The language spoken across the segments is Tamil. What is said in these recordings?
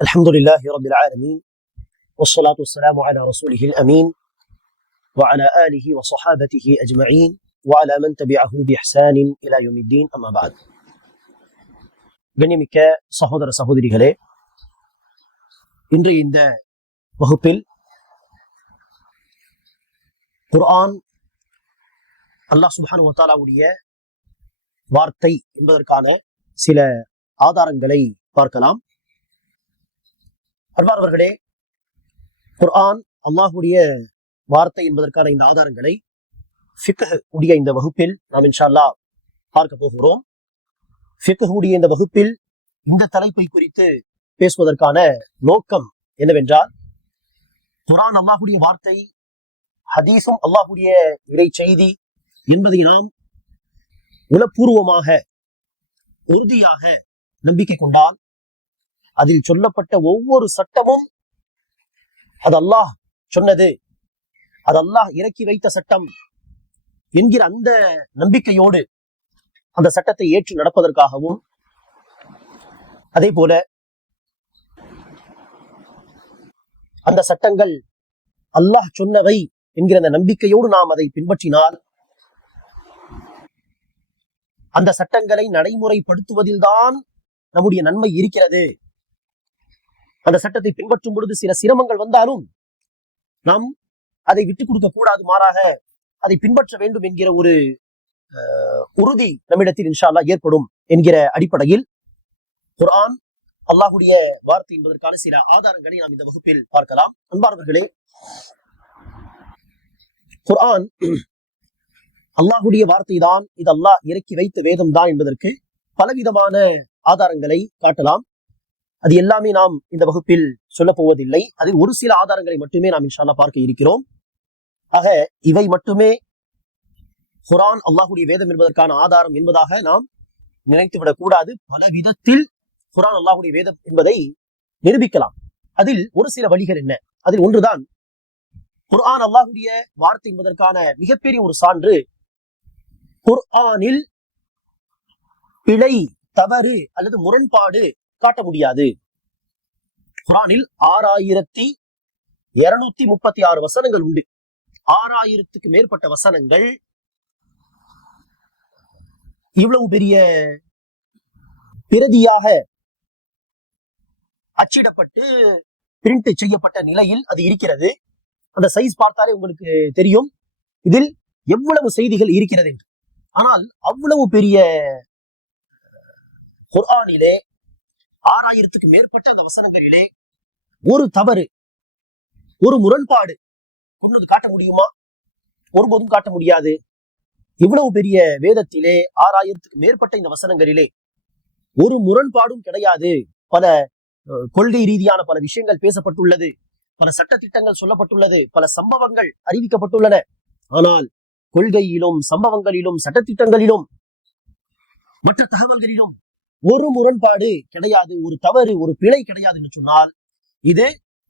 الحمد لله رب العالمين والصلاة والسلام على رسوله الأمين وعلى آله وصحابته أجمعين وعلى من تبعه بإحسان إلى يوم الدين أما بعد கண்ணியமிக்க சகோதர சகோதரிகளே இன்று இந்த வகுப்பில் குர்ஆன் அல்லாஹ் சுப்ஹானு வத்தாலாவுடைய வார்த்தை என்பதற்கான சில ஆதாரங்களை பார்க்கலாம் அன்பார்வர்களே குர்ஆன் அல்லாஹுடைய வார்த்தை என்பதற்கான இந்த ஆதாரங்களை உடைய இந்த வகுப்பில் நாம் இன்ஷால்லா பார்க்க போகிறோம். உடைய இந்த வகுப்பில் இந்த தலைப்பை குறித்து பேசுவதற்கான நோக்கம் என்னவென்றால் குரான் அல்லாஹுடைய வார்த்தை ஹதீஸும் அல்லாஹுடைய இறை செய்தி என்பதை நாம் உளப்பூர்வமாக உறுதியாக நம்பிக்கை கொண்டால் அதில் சொல்லப்பட்ட ஒவ்வொரு சட்டமும் அது அல்லாஹ் சொன்னது. அது அல்லாஹ் இறக்கி வைத்த சட்டம் என்கிற அந்த நம்பிக்கையோடு அந்த சட்டத்தை ஏற்று நடப்பதற்காகவும் அதே போல அந்த சட்டங்கள் அல்லாஹ் சொன்னவை என்கிற அந்த நம்பிக்கையோடு நாம் அதை பின்பற்றினால் அந்த சட்டங்களை நடைமுறைப்படுத்துவதில்தான் நம்முடைய நன்மை இருக்கிறது. அந்த சட்டத்தை பின்பற்றும் பொழுது சில சிரமங்கள் வந்தாலும் நாம் அதை விட்டுக் கொடுக்க கூடாது மாறாக அதை பின்பற்ற வேண்டும் என்கிற ஒரு உறுதி நம்மிடத்தில் இன்ஷா அல்லாஹ் ஏற்படும் என்கிற அடிப்படையில் குரான் அல்லாஹுடைய வார்த்தை என்பதற்கான சில ஆதாரங்களை நாம் இந்த வகுப்பில் பார்க்கலாம். அன்பானவர்களே குர்ஆன் அல்லாஹுடைய வார்த்தை தான் இது அல்லாஹ் இறக்கி வைத்த வேதம் தான் என்பதற்கு பலவிதமான ஆதாரங்களை காட்டலாம். அது எல்லாமே நாம் இந்த வகுப்பில் சொல்ல போவதில்லை அதில் ஒரு சில ஆதாரங்களை மட்டுமே நாம் இன்ஷால்லா பார்க்க இருக்கிறோம். ஆக இவை மட்டுமே குரான் அல்லாஹுடைய வேதம் என்பதற்கான ஆதாரம் என்பதாக நாம் நினைத்து விடக்கூடாது பல விதத்தில் குரான் அல்லாஹுடைய வேதம் என்பதை நிரூபிக்கலாம். அதில் ஒரு சில வழிகள் என்ன? அதில் ஒன்றுதான் குர்ஆன் அல்லாஹுடைய வார்த்தை என்பதற்கான மிகப்பெரிய ஒரு சான்று குர்ஆனில் பிழை தவறு அல்லது முரண்பாடு காட்ட முடியாது. குரானில் ஆறாயிரத்தி இருநூத்தி முப்பத்தி ஆறு வசனங்கள் உண்டு. ஆறாயிரத்துக்கு மேற்பட்ட வசனங்கள் இவ்வளவு பெரிய பிரதியாக அச்சிடப்பட்டு பிரிண்ட் செய்யப்பட்ட நிலையில் அது இருக்கிறது. அந்த சைஸ் பார்த்தாலே உங்களுக்கு தெரியும். இதில் எவ்வளவு செய்திகள் இருக்கிறது என்று. ஆனால் அவ்வளவு பெரிய குர்ஆனிலே ஆறாயிரத்துக்கு மேற்பட்ட அந்த வசனங்களிலே ஒரு தவறு ஒரு முரண்பாடு கொண்டு காட்ட முடியுமா? ஒருபோதும் காட்ட முடியாது. இவ்வளவு பெரிய வேதத்திலே ஆறாயிரத்துக்கு மேற்பட்ட இந்த வசனங்களிலே ஒரு முரண்பாடும் கிடையாது. பல அஹ், கொள்கை ரீதியான பல விஷயங்கள் பேசப்பட்டுள்ளது. பல சட்டத்திட்டங்கள் சொல்லப்பட்டுள்ளது. பல சம்பவங்கள் அறிவிக்கப்பட்டுள்ளன. ஆனால் கொள்கையிலும் சம்பவங்களிலும் சட்டத்திட்டங்களிலும் மற்ற தகவல்களிலும் ஒரு முரண்பாடு கிடையாது ஒரு தவறு ஒரு பிழை கிடையாது என்று சொன்னால் இது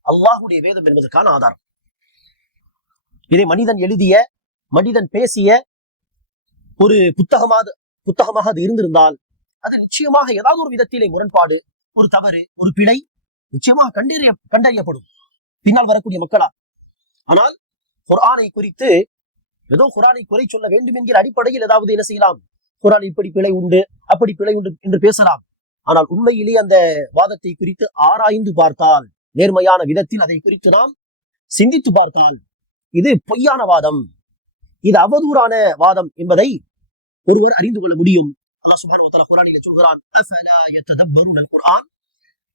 அல்லாஹுடைய வேதம் என்பதற்கான ஆதாரம். இதை மனிதன் எழுதிய மனிதன் பேசிய ஒரு புத்தகமாக புத்தகமாக அது இருந்திருந்தால் அது நிச்சயமாக ஏதாவது ஒரு விதத்திலே முரண்பாடு ஒரு தவறு ஒரு பிழை நிச்சயமாக கண்டறிய கண்டறியப்படும். பின்னால் வரக்கூடிய மக்களா? ஆனால் குரானை குறித்து ஏதோ குரானை குறை சொல்ல வேண்டும் என்கிற அடிப்படையில் ஏதாவது என்ன செய்யலாம்? குரான் இப்படி பிழை உண்டு அப்படி பிழை உண்டு என்று பேசலாம். ஆனால் உண்மையிலே அந்த வாதத்தை குறித்து ஆராய்ந்து பார்த்தால் நேர்மையான விதத்தில் அதை குறித்து நாம் சிந்தித்து பார்த்தால் இது பொய்யான வாதம். இது அவதூறான வாதம் என்பதை ஒருவர் அறிந்து கொள்ள முடியும். அல்லாஹ் சுபான் குரானில சொல்கிறான் குரான்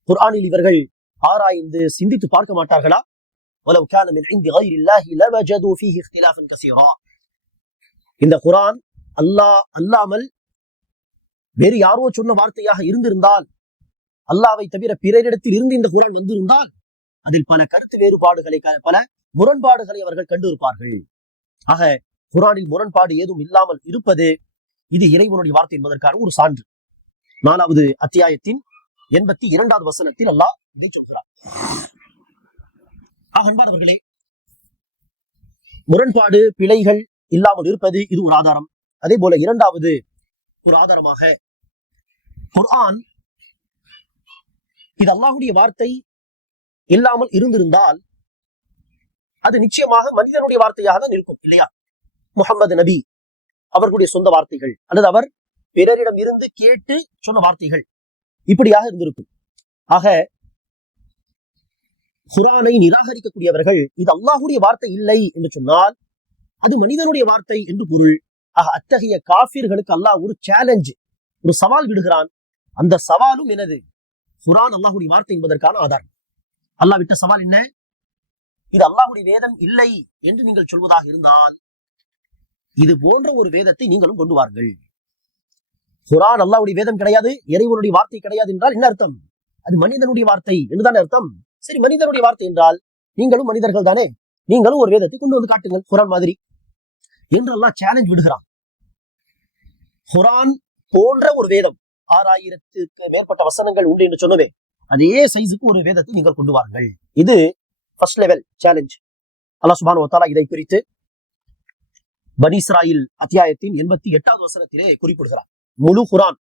குரானில் இவர்கள் ஆராய்ந்து சிந்தித்து பார்க்க மாட்டார்களா? இந்த குரான் அல்லாஹ் அல்லாமல் வேறு யாரோ சொன்ன வார்த்தையாக இருந்திருந்தால் அல்லாவை தவிர பிறரிடத்தில் இருந்து இந்த குரான் வந்திருந்தால் அதில் பல கருத்து வேறுபாடுகளை க- பல முரண்பாடுகளை அவர்கள் கண்டிருப்பார்கள். ஆக குரானில் முரண்பாடு ஏதும் இல்லாமல் இருப்பது இது இறைவனுடைய வார்த்தை என்பதற்கான ஒரு சான்று. நாலாவது அத்தியாயத்தின் எண்பத்தி இரண்டாவது வசனத்தில் அல்லாஹ் இதை சொல்கிறார் ஆக அன்பானவர்களே முரண்பாடு பிழைகள் இல்லாமல் இருப்பது இது ஒரு ஆதாரம். அதே போல இரண்டாவது ஒரு ஆதாரமாக குர்ஆன் இது அல்லாஹுடைய வார்த்தை இல்லாமல் இருந்திருந்தால் அது நிச்சயமாக மனிதனுடைய வார்த்தையாக தான் இருக்கும் இல்லையா? முகமது நபி அவர்களுடைய சொந்த வார்த்தைகள் அல்லது அவர் பிறரிடம் இருந்து கேட்டு சொன்ன வார்த்தைகள் இப்படியாக இருந்திருக்கும். ஆக குரானை நிராகரிக்கக்கூடியவர்கள் இது அல்லாஹுடைய வார்த்தை இல்லை என்று சொன்னால் அது மனிதனுடைய வார்த்தை என்று பொருள். ஆக அத்தகைய காஃபிர்களுக்கு அல்லாஹ் ஒரு சேலஞ்ச் ஒரு சவால் விடுகிறான். அந்த சவாலும் எனது குரான் அல்லாஹுடைய வார்த்தை என்பதற்கான ஆதாரம். அல்லாஹ் விட்ட சவால் என்ன? இது அல்லாஹுடைய வேதம் இல்லை என்று நீங்கள் சொல்வதாக இருந்தால் இது போன்ற ஒரு வேதத்தை நீங்களும் கொண்டு வார்கள் குரான் அல்லாவுடைய வேதம் கிடையாது இறைவனுடைய வார்த்தை கிடையாது என்றால் என்ன அர்த்தம்? அது மனிதனுடைய வார்த்தை என்றுதானே அர்த்தம்? சரி மனிதனுடைய வார்த்தை என்றால் நீங்களும் மனிதர்கள் தானே? நீங்களும் ஒரு வேதத்தை கொண்டு வந்து காட்டுங்கள் குரான் மாதிரி. என்று அல்லாஹ் சேலஞ்ச் விடுகிறான். குரான் போன்ற ஒரு வேதம் ஆறாயிரத்துக்கு மேற்பட்ட வசனங்கள் உண்டு என்று சொன்னதே. அதே சைஸுக்கு ஒரு வேதத்தை நீங்கள் கொண்டு வாருங்கள். இது ஃபர்ஸ்ட் லெவல் சேலஞ்ச் அல்லாஹ் சுபான் ஒத்தாலா இதை குறித்து பனிஸ்ராயில் அத்தியாயத்தின் எண்பத்தி எட்டாவது வசனத்திலே குறிப்பிடுகிறார். முழு குரான்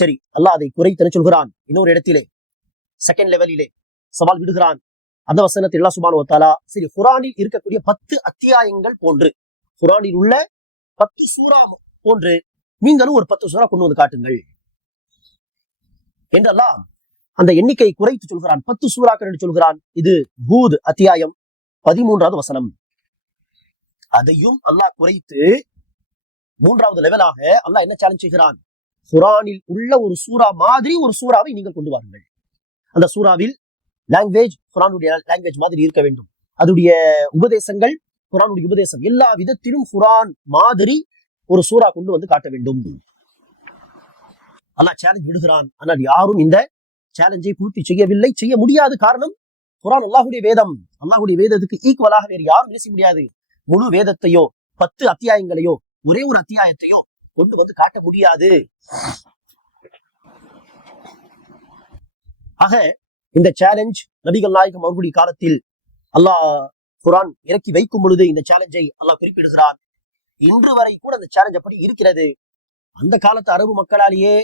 சரி அல்லாஹ் அதை குறைத்தன சொல்கிறான். இன்னொரு இடத்திலே செகண்ட் லெவலிலே சவால் விடுகிறான். அந்த வசனத்தில் எல்லாம் சுபான் ஒத்தாலா சரி குரானில் இருக்கக்கூடிய பத்து அத்தியாயங்கள் போன்று. குரானில் உள்ள பத்து சூறா போன்று நீங்களும் ஒரு பத்து சூறா கொண்டு வந்து காட்டுங்கள். என்றெல்லாம் அந்த எண்ணிக்கை குறைத்து சொல்கிறான். பத்து சூறாக்கள் என்று சொல்கிறான். இது பூத் அத்தியாயம் பதிமூன்றாவது வசனம். அதையும் அல்லாஹ் குறைத்து மூன்றாவது லெவலாக அல்லாஹ் என்ன சேலஞ்ச் செய்கிறான்? குரானில் உள்ள ஒரு சூறா மாதிரி ஒரு சூறாவை நீங்கள் கொண்டு வாருங்கள். அந்த சூறாவில் லாங்குவேஜ் குரானுடைய லாங்குவேஜ் மாதிரி இருக்க வேண்டும். அதுடைய உபதேசங்கள் குரானுடைய உபதேசம். எல்லா விதத்திலும் குரான் மாதிரி ஒரு சூறா கொண்டு வந்து காட்ட வேண்டும். அல்லாஹ் சேலஞ்ச் விடுகிறான். ஆனால் யாரும் இந்த சேலஞ்சை பூர்த்தி செய்யவில்லை. செய்ய முடியாது காரணம் குரான் அல்லாஹுடைய வேதம். அல்லாஹுடைய வேதத்துக்கு ஈக்குவலாக வேறு யாரும் பேச முடியாது. முழு வேதத்தையோ பத்து அத்தியாயங்களையோ ஒரே ஒரு அத்தியாயத்தையோ கொண்டு வந்து காட்ட முடியாது. ஆக இந்த சேலஞ்ச் நபிகள் நாயகம் அவர்களுடைய காலத்தில் அல்லாஹ் குரான் இறக்கி வைக்கும் பொழுது இந்த சேலஞ்சை அல்லாஹ் குறிப்பிடுகிறான். இன்று வரை கூட அந்த சேலஞ்ச் அப்படி இருக்கிறது. அந்த காலத்து அரபு மக்களாலேயே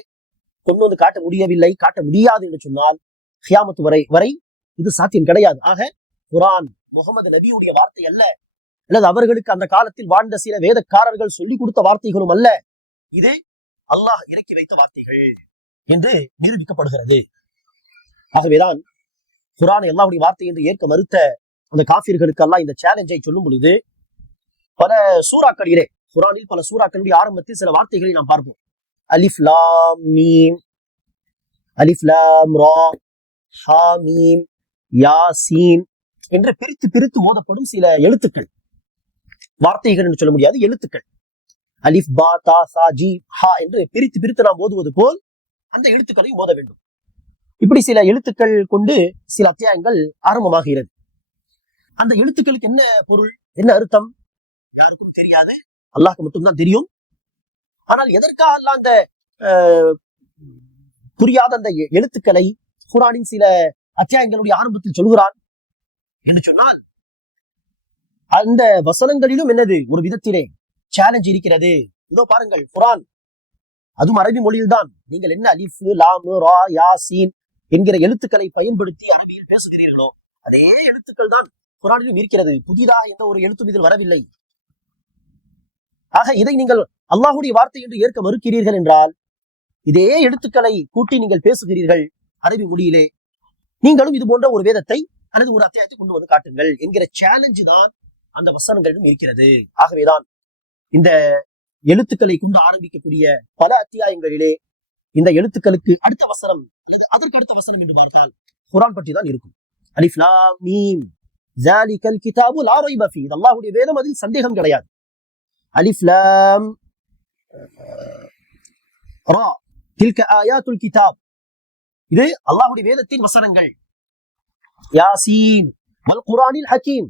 கொண்டு வந்து காட்ட முடியவில்லை காட்ட முடியாது என்று சொன்னால் ஹியாமத்து வரை வரை இது சாத்தியம் கிடையாது. ஆக குரான் முகமது நபியுடைய வார்த்தை அல்ல. அல்லது அவர்களுக்கு அந்த காலத்தில் வாழ்ந்த சில வேதக்காரர்கள் சொல்லிக் கொடுத்த வார்த்தைகளும் அல்ல. இது அல்லாஹ் இறக்கி வைத்த வார்த்தைகள் என்று நிரூபிக்கப்படுகிறது. ஆகவேதான் குரான் அல்லாஹுடைய வார்த்தை என்று ஏற்க மறுத்த அந்த காஃபிர்களுக்கெல்லாம் இந்த சேலஞ்சை சொல்லும் பொழுது பல சூறாக்களிலே குரானில் பல சூறாக்களுடைய ஆரம்பத்தில் சில வார்த்தைகளை நாம் பார்ப்போம். அலிஃப் லாம் மீம். அலிஃப் லாம் ரா. ஹா மீம். யாசீன் என்று பிரித்து பிரித்து ஓதப்படும் சில எழுத்துக்கள். வார்த்தைகள் என்று சொல்ல முடியாது எழுத்துக்கள். அலிஃப் பா தா சா ஜி ஹா என்று பிரித்து பிரித்து நாம் ஓதுவது போல் அந்த எழுத்துக்களையும் ஓத வேண்டும். இப்படி சில எழுத்துக்கள் கொண்டு சில அத்தியாயங்கள் ஆரம்பமாகிறது. அந்த எழுத்துக்களுக்கு என்ன பொருள்? என்ன அர்த்தம்? யாருக்கும் தெரியாது. அல்லாஹ்க்கு மட்டும்தான் தெரியும். ஆனால் எதற்காக அல்லாஹ் அந்த அஹ், புரியாத அந்த எழுத்துக்களை குரானின் சில அத்தியாயங்களுடைய ஆரம்பத்தில் சொல்கிறான்? என்று சொன்னால் அந்த வசனங்களிலும் என்னது? ஒரு விதத்திலே சேலஞ்ச் இருக்கிறது. இதோ பாருங்கள் குரான். அதுவும் அரபி மொழியில்தான். நீங்கள் என்ன அலிஃபு லாமு ரா யாசீன் என்கிற எழுத்துக்களை பயன்படுத்தி அரபியில் பேசுகிறீர்களோ அதே எழுத்துக்கள் தான் குரானிலும் இருக்கிறது. புதிதாக எந்த ஒரு எழுத்தும் இதில் வரவில்லை. ஆக இதை நீங்கள் அல்லாஹுடைய வார்த்தை என்று ஏற்க மறுக்கிறீர்கள் என்றால் இதே எழுத்துக்களை கூட்டி நீங்கள் பேசுகிறீர்கள் அரபி மொழியிலே நீங்களும் இது போன்ற ஒரு வேதத்தை அல்லது ஒரு அத்தியாயத்தை கொண்டு வந்து காட்டுங்கள் என்கிற சேலஞ்சு தான் அந்த வசனங்களிலும் இருக்கிறது. ஆகவேதான் இந்த எழுத்துக்களை கொண்டு ஆரம்பிக்கக்கூடிய பல அத்தியாயங்களிலே இந்த எழுத்துக்களுக்கு அடுத்த வசனம் அதற்கு அடுத்த வசனம் என்று பார்த்தால் குரான் பற்றி தான் இருக்கும் அலிஃப்லா மீம். ஜாலிகல் கிதாபு லாரோய் பஃபி இது அல்லாஹுடைய வேதம் அதில் சந்தேகம் கிடையாது. அலிஃப்லாம் ரா. தில்க ஆயாத்துல் கிதாப். இது அல்லாஹுடைய வேதத்தின் வசனங்கள். யாசீன். வல் குரானில் ஹக்கீம்.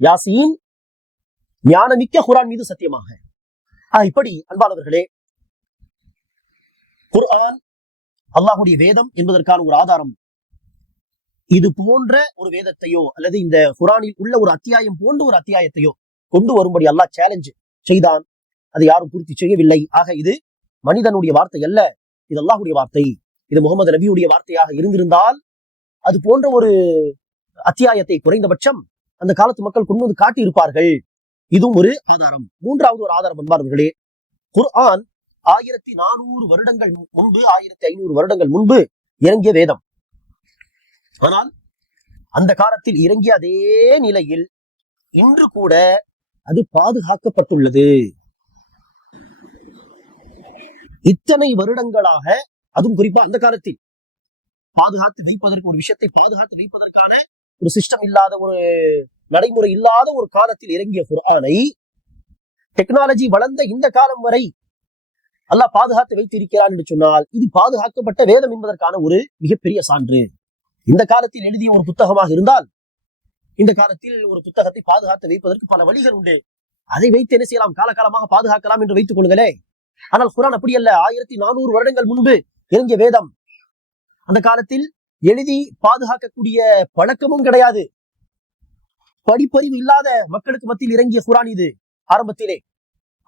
யாசீன் ஞானமிக்க குரான் மீது சத்தியமாக. இப்படி அன்பானவர்களே குர்ஆன் அல்லாஹுடைய வேதம் என்பதற்கான ஒரு ஆதாரம் இது போன்ற ஒரு வேதத்தையோ அல்லது இந்த குரானில் உள்ள ஒரு அத்தியாயம் போன்ற ஒரு அத்தியாயத்தையோ கொண்டு வரும்படி அல்லாஹ் சேலஞ்சு செய்தான். அதை யாரும் பூர்த்தி செய்யவில்லை. ஆக இது மனிதனுடைய வார்த்தை அல்ல. இது அல்லாஹுடைய வார்த்தை. இது முகமது நபியுடைய வார்த்தையாக இருந்திருந்தால் அது போன்ற ஒரு அத்தியாயத்தை குறைந்தபட்சம் அந்த காலத்து மக்கள் கொண்டு வந்து காட்டியிருப்பார்கள். இதுவும் ஒரு ஆதாரம். மூன்றாவது ஒரு ஆதாரம் என்பார்களே குர்ஆன் ஆயிரத்தி நானூறு வருடங்கள் முன்பு ஆயிரத்தி ஐநூறு வருடங்கள் முன்பு இறங்கிய வேதம். ஆனால் அந்த காலத்தில் இறங்கிய அதே நிலையில் இன்று கூட அது பாதுகாக்கப்பட்டுள்ளது. இத்தனை வருடங்களாக அதுவும் குறிப்பா அந்த காலத்தில் பாதுகாத்து வைப்பதற்கு ஒரு விஷயத்தை பாதுகாத்து வைப்பதற்கான ஒரு சிஸ்டம் இல்லாத ஒரு நடைமுறை இல்லாத ஒரு காலத்தில் இறங்கிய குரானை டெக்னாலஜி வளர்ந்த இந்த காலம் வரை அல்லாஹ் பாதுகாத்து வைத்திருக்கிறான் என்று சொன்னால் இது பாதுகாக்கப்பட்ட வேதம் என்பதற்கான ஒரு மிகப்பெரிய சான்று. இந்த காலத்தில் எழுதிய ஒரு புத்தகமாக இருந்தால் இந்த காலத்தில் ஒரு புத்தகத்தை பாதுகாத்து வைப்பதற்கு பல வழிகள் உண்டு. அதை வைத்து என்ன செய்யலாம்? காலகாலமாக பாதுகாக்கலாம் என்று வைத்துக் கொள்ளுங்களே. ஆனால் குரான் அப்படி அல்ல. ஆயிரத்தி நானூறு வருடங்கள் முன்பு இறங்கிய வேதம். அந்த காலத்தில் எழுதி பாதுகாக்கக்கூடிய பழக்கமும் கிடையாது. படிப்பறிவு இல்லாத மக்களுக்கு மத்தியில் இறங்கிய குரான் இது ஆரம்பத்திலே.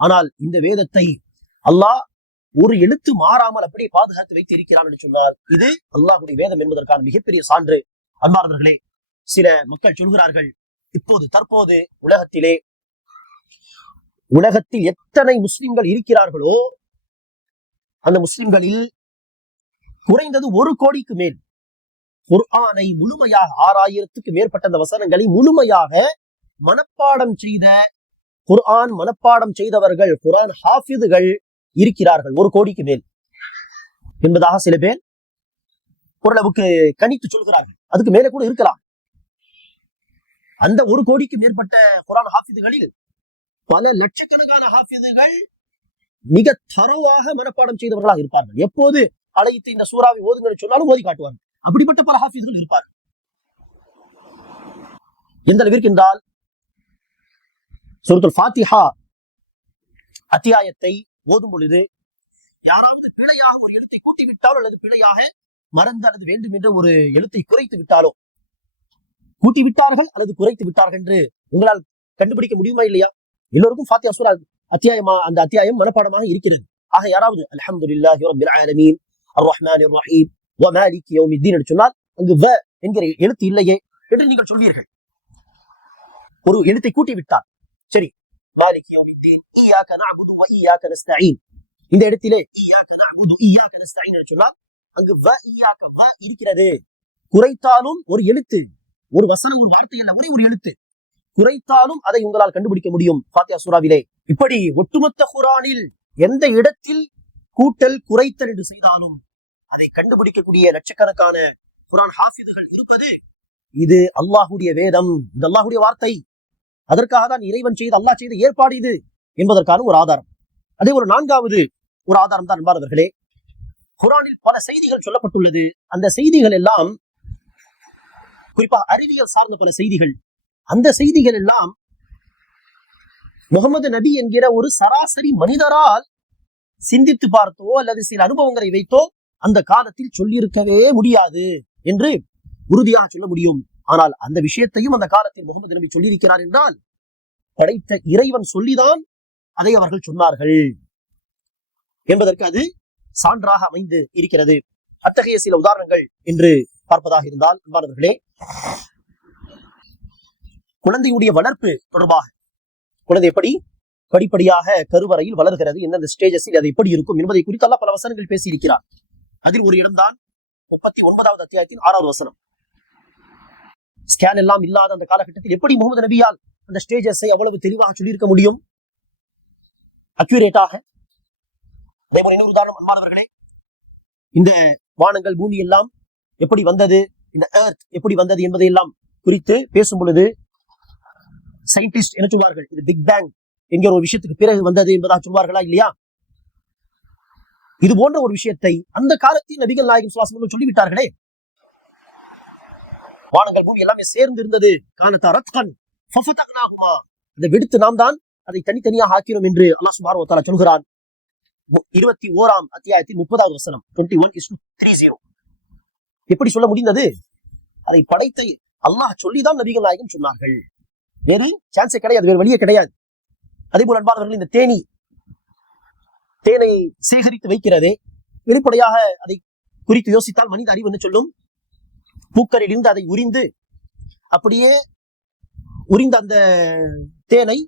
ஆனால் இந்த வேதத்தை அல்லாஹ் ஒரு எழுத்து மாறாமல் அப்படியே பாதுகாத்து வைத்து இருக்கிறான் என்று சொன்னார் இது அல்லாஹுடைய வேதம் என்பதற்கான மிகப்பெரிய சான்று. அன்பார்ந்தவர்களே சில மக்கள் சொல்கிறார்கள் இப்போது தற்போது உலகத்திலே உலகத்தில் எத்தனை முஸ்லிம்கள் இருக்கிறார்களோ அந்த முஸ்லிம்களில் குறைந்தது ஒரு கோடிக்கு மேல் குர்ஆனை முழுமையாக ஆறாயிரத்துக்கு மேற்பட்ட அந்த வசனங்களை முழுமையாக மனப்பாடம் செய்த குர்ஆன் மனப்பாடம் செய்தவர்கள் குர்ஆன் ஹாஃபிதுகள் இருக்கிறார்கள். ஒரு கோடிக்கு மேல். என்பதாக சில பேர் ஓரளவுக்கு கணித்து சொல்கிறார்கள். அதுக்கு மேலே கூட இருக்கலாம். அந்த ஒரு கோடிக்கு மேற்பட்ட குரான் ஹாஃபிதுகளில் பல லட்சக்கணக்கான ஹாஃபிதுகள் மிக தரவாக மனப்பாடம் செய்தவர்களாக இருப்பார்கள். எப்போது அழைத்து இந்த சூறாவை ஓதுங்கன்னு சொன்னாலும் ஓதி காட்டுவார்கள். அப்படிப்பட்ட பல ஹாஃபிதுகள் இருப்பார்கள். எந்த அளவிற்கு என்றால் சுருத்துல் ஃபாத்திஹா அத்தியாயத்தை ஓதும் பொழுது யாராவது பிழையாக ஒரு எழுத்தை கூட்டி விட்டாலோ அல்லது பிழையாக மறந்து அல்லது வேண்டும் என்ற ஒரு எழுத்தை குறைத்து விட்டாலோ கூட்டி விட்டார்கள் அல்லது குறைத்து விட்டார்கள் என்று உங்களால் கண்டுபிடிக்க முடியுமா இல்லையா? எல்லோருக்கும் ஃபாத்தியா சூரா அத்தியாயமா அந்த அத்தியாயம் மனப்பாடமாக இருக்கிறது. ஆக யாராவது அல்ஹம்துலில்லாஹி ரப்பில் ஆலமீன் அர் ரஹ்மான் ரஹீம் வ மாலிக் யௌமித்தீன் என்று சொன்னால் அங்கு வ என்கிற எழுத்து இல்லையே என்று நீங்கள் சொல்வீர்கள். ஒரு எழுத்தை கூட்டி விட்டார் சரி மாலிக் யௌமித்தீன் ஈயாக்க நஅபுது வ ஈயாக்க நஸ்தஈன் இந்த இடத்திலே ஈயாக்க நஅபுது ஈயாக்க நஸ்தஈன் என்று சொன்னால் அங்கு வ ஈயாக்க வ இருக்கிறது. குறைத்தாலும் ஒரு எழுத்து ஒரு வசனம் ஒரு வார்த்தை அல்ல ஒரே ஒரு எழுத்து. குறைத்தாலும் அதை உங்களால் கண்டுபிடிக்க முடியும். ஃபாத்தியா சூராவிலே இப்படி ஒட்டுமொத்த குரானில் எந்த இடத்தில் கூட்டல் குறைத்தல் என்று செய்தாலும் அதை கண்டுபிடிக்கக்கூடிய லட்சக்கணக்கான குரான் ஹாஃபிதுகள் இருப்பது இது அல்லாஹுடைய வேதம் இது அல்லாஹுடைய வார்த்தை. அதற்காக தான் இறைவன் செய்து அல்லாஹ் செய்த ஏற்பாடு இது என்பதற்கான ஒரு ஆதாரம். அதே ஒரு நான்காவது ஒரு ஆதாரம் தான் அன்பானவர்களே. குரானில் பல செய்திகள் சொல்லப்பட்டுள்ளது. அந்த செய்திகள் எல்லாம் குறிப்பாக அறிவியல் சார்ந்த பல செய்திகள் அந்த செய்திகள் எல்லாம் முகமது நபி என்கிற ஒரு சராசரி மனிதரால் சிந்தித்து பார்த்தோ அல்லது சில அனுபவங்களை வைத்தோ அந்த காலத்தில் சொல்லியிருக்கவே முடியாது என்று உறுதியாக சொல்ல முடியும். ஆனால் அந்த விஷயத்தையும் அந்த காலத்தில் முகமது நபி சொல்லியிருக்கிறார் என்றால் படைத்த இறைவன் சொல்லிதான் அதை அவர்கள் சொன்னார்கள் என்பதற்கு அது சான்றாக அமைந்து இருக்கிறது. அத்தகைய சில உதாரணங்கள் என்று பார்ப்பதாக இருந்தால் அன்பானவர்களே குழந்தையுடைய வளர்ப்பு தொடர்பாக. குழந்தை எப்படி? படிப்படியாக கருவறையில் வளர்கிறது. எந்தெந்த ஸ்டேஜஸில் அது எப்படி இருக்கும் என்பதை குறித்து அல்ல பல வசனங்கள் பேசியிருக்கிறார் அதில் ஒரு இடம்தான் முப்பத்தி ஒன்பதாவது அத்தியாயத்தின் ஆறாவது வசனம். ஸ்கேன் எல்லாம் இல்லாத அந்த காலகட்டத்தில் எப்படி முகமது நபியால் அந்த ஸ்டேஜஸை அவ்வளவு தெளிவாக சொல்லியிருக்க முடியும்? அக்யூரேட்டாக அதே இன்னொரு உதாரணம் அன்பானவர்களே இந்த வானங்கள் பூமி எல்லாம் எப்படி வந்தது? இந்த ஏர்த் எப்படி வந்தது என்பதை எல்லாம் குறித்து பேசும் பொழுது சயின்டிஸ்ட் என்ன சொல்வார்கள்? இது பிக் பேங் என்கிற ஒரு விஷயத்துக்கு பிறகு வந்தது என்பதாக சொல்வார்களா இல்லையா? இது போன்ற ஒரு விஷயத்தை அந்த காலத்தில் நபிகள் நாயகம் சுவாசம் சொல்லிவிட்டார்களே. வானங்கள் பூமி எல்லாமே சேர்ந்து இருந்தது காணத்தா அதை விடுத்து நாம் தான் அதை தனித்தனியாக ஆக்கினோம் என்று அல்லாஹ் சுப்ஹானஹு சொல்கிறான். இருபத்தி ஓராம் அத்தியாயத்தின் முப்பதாவது வசனம் twenty one is three zero எப்படி சொல்ல முடிந்தது? அதை படைத்த அல்லாஹ் சொல்லிதான் நபிகள் நாயகம் சொன்னார்கள். வேறு சான்ஸே கிடையாது வேறு வழியே கிடையாது. அதே போல் அன்பானவர்கள் இந்த தேனி தேனை சேகரித்து வைக்கிறதே வெளிப்படையாக அதை குறித்து யோசித்தால் மனித அறிவு என்ன சொல்லும்? பூக்கரில் இருந்து அதை உரிந்து அப்படியே உரிந்த அந்த தேனை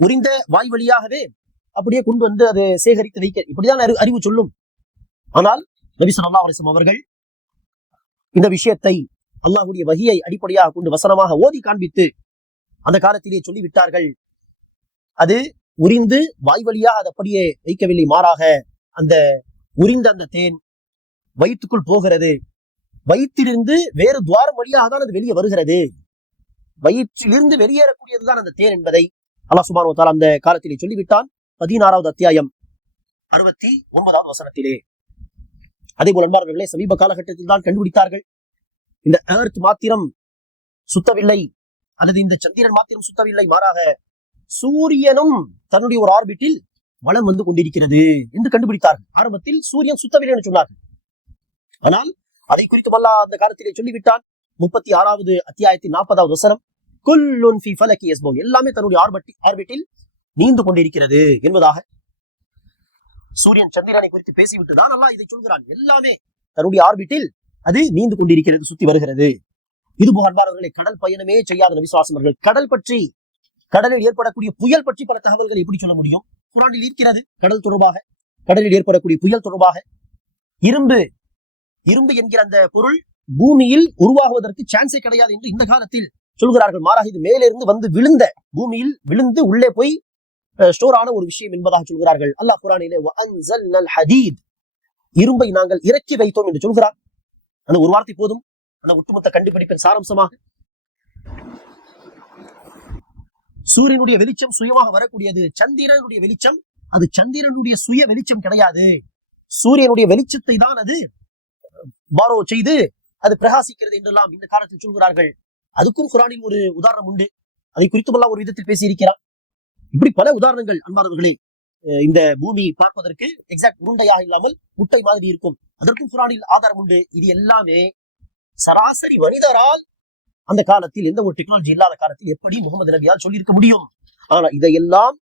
உரிந்த வாய் வழியாகவே அப்படியே கொண்டு வந்து அதை சேகரித்து வைக்க. இப்படிதான் அறிவு சொல்லும். ஆனால் நபி சொல்லா அலைஹி அவர்கள் இந்த விஷயத்தை அல்லாஹுடைய வகியை அடிப்படையாக கொண்டு வசனமாக ஓதி காண்பித்து அந்த காலத்திலே சொல்லிவிட்டார்கள். அது உரிந்து வாய் வழியாக அது அப்படியே வைக்கவில்லை. மாறாக அந்த உரிந்த அந்த தேன் வயிற்றுக்குள் போகிறது. வயிற்றிலிருந்து வேறு துவாரம் வழியாக தான் அது வெளியே வருகிறது. வயிற்றிலிருந்து வெளியேறக்கூடியதுதான் அந்த தேன் என்பதை அல்லாஹ் சுபான் அந்த காலத்திலே சொல்லிவிட்டான். பதினாறாவது அத்தியாயம் அறுபத்தி ஒன்பதாவது வசனத்திலே. அதே போல் அன்பார்களே சமீப காலகட்டத்தில் தான் கண்டுபிடித்தார்கள். இந்த ஏர்த் மாத்திரம் சுத்தவில்லை அல்லது இந்த சந்திரன் மாத்திரம் சுத்தவில்லை மாறாக சூரியனும் தன்னுடைய ஒரு ஆர்பிட்டில் வளம் வந்து கொண்டிருக்கிறது என்று கண்டுபிடித்தார்கள். ஆரம்பத்தில் சூரியன் சுத்தவில்லை என்று சொன்னார்கள். ஆனால் அதை குறித்து அல்லாஹ் அந்த காலத்திலே சொல்லிவிட்டான். முப்பத்தி ஆறாவது அத்தியாயத்தின் நாற்பதாவது வசனம் குல்லுன் ஃபி எல்லாமே தன்னுடைய ஆர்பிட்டி ஆர்பிட்டில் நீந்து கொண்டிருக்கிறது என்பதாக. சூரியன் சந்திரனை குறித்து பேசிவிட்டு தான் அல்லாஹ் இதை சொல்கிறான். எல்லாமே தன்னுடைய ஆர்பிட்டில் அது நீந்து கொண்டிருக்கிறது சுத்தி வருகிறது. இது போக கடல் பயணமே செய்யாத நபிசுவாசம் கடல் பற்றி கடலில் ஏற்படக்கூடிய புயல் பற்றி பல தகவல்கள் எப்படி சொல்ல முடியும்? குரானில் இருக்கிறது கடல் தொடர்பாக கடலில் ஏற்படக்கூடிய புயல் தொடர்பாக. இரும்பு இரும்பு என்கிற அந்த பொருள் பூமியில் உருவாகுவதற்கு சான்ஸே கிடையாது என்று இந்த காலத்தில் சொல்கிறார்கள். மாறாக இது மேலே இருந்து வந்து விழுந்த பூமியில் விழுந்து உள்ளே போய் ஸ்டோர் ஆன ஒரு விஷயம் என்பதாக சொல்கிறார்கள். அல்லாஹ் குரானிலே ஹதீத் இரும்பை நாங்கள் இறக்கி வைத்தோம் என்று சொல்கிறார். அந்த ஒரு வார்த்தை போதும். அந்த ஒட்டுமொத்த கண்டுபிடிப்பின் சாராம்சமாக. சூரியனுடைய வெளிச்சம் சுயமாக வரக்கூடியது சந்திரனுடைய வெளிச்சம். அது சந்திரனுடைய சுய வெளிச்சம் கிடையாது. சூரியனுடைய வெளிச்சத்தை தான் அது பாரோ செய்து அது பிரகாசிக்கிறது என்றெல்லாம் இந்த காலத்தில் சொல்கிறார்கள். அதுக்கும் குரானில் ஒரு உதாரணம் உண்டு. அதை குறித்துமெல்லாம் ஒரு விதத்தில் பேசியிருக்கிறார் இப்படி பல உதாரணங்கள் அன்பானவர்களே இந்த பூமி பார்ப்பதற்கு எக்ஸாக்ட் உருண்டையாக இல்லாமல் முட்டை மாதிரி இருக்கும். அதற்கும் குரானில் ஆதாரம் உண்டு. இது எல்லாமே சராசரி மனிதரால் அந்த காலத்தில் எந்த ஒரு டெக்னாலஜி இல்லாத காலத்தில் எப்படி முகமது நபியால் சொல்லியிருக்க முடியும்? ஆனா இதையெல்லாம்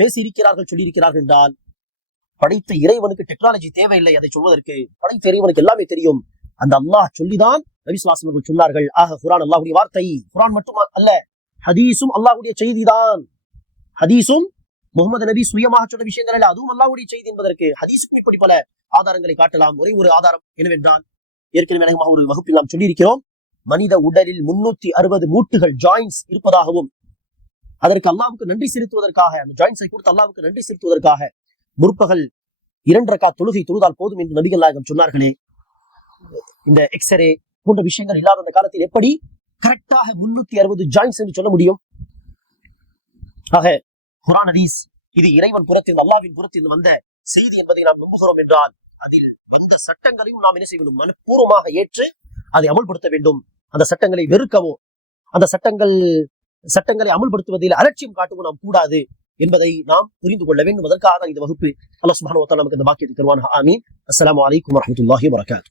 பேசியிருக்கிறார்கள் சொல்லியிருக்கிறார்கள் என்றால் படைத்த இறைவனுக்கு டெக்னாலஜி தேவையில்லை அதை சொல்வதற்கு படைத்த இறைவனுக்கு எல்லாமே தெரியும். அந்த அல்லாஹ் சொல்லிதான் நபி அவர்கள் சொன்னார்கள். ஆக குரான் அல்லாஹுடைய வார்த்தை குரான் மட்டும் அல்ல ஹதீஸும் அல்லாஹ்வுடைய செய்திதான். ஹதீஸும் முகமது நபி சுயமாக சொன்ன விஷயங்கள் அல்ல அதுவும் அல்லாஹுடைய செய்தி என்பதற்கு ஹதீஸுக்கும் இப்படி பல ஆதாரங்களை காட்டலாம். ஒரே ஒரு ஆதாரம் என்னவென்றால் ஏற்கனவே அநேகமாக ஒரு வகுப்பில் நாம் சொல்லியிருக்கிறோம் மனித உடலில் முன்னூத்தி அறுபது மூட்டுகள் ஜாயின்ஸ் இருப்பதாகவும் அதற்கு அல்லாவுக்கு நன்றி செலுத்துவதற்காக அந்த ஜாயின்ஸை கொடுத்து அல்லாவுக்கு நன்றி செலுத்துவதற்காக முற்பகல் இரண்டரைக்கா தொழுகை தொழுதால் போதும் என்று நபிகள் நாயகம் சொன்னார்களே. இந்த எக்ஸ்ரே போன்ற விஷயங்கள் இல்லாத அந்த காலத்தில் எப்படி கரெக்டாக முன்னூத்தி அறுபது ஜாயின்ஸ் என்று சொல்ல முடியும்? ஆக குரான் ஹதீஸ் இது இறைவன் புறத்தில் அல்லாவின் புறத்தில் வந்த செய்தி என்பதை நாம் நம்புகிறோம் என்றால் அதில் வந்த சட்டங்களையும் நாம் என்ன செய்ய வேண்டும் மனப்பூர்வமாக ஏற்று அதை அமல்படுத்த வேண்டும். அந்த சட்டங்களை வெறுக்கவோ அந்த சட்டங்கள் சட்டங்களை அமல்படுத்துவதில் அலட்சியம் காட்டவும் நாம் கூடாது. என்பதை நாம் புரிந்து கொள்ள வேண்டும். அதற்காக தான் இந்த வகுப்பு. அல்லாஹ் சுப்ஹானஹு வ தஆலா நமக்கு இந்த பாக்கியத்தை தருவான் ஆமீன். அஸ்ஸலாமு அலைக்கும் வரஹ்மத்துல்லாஹி வபரகாத்துஹு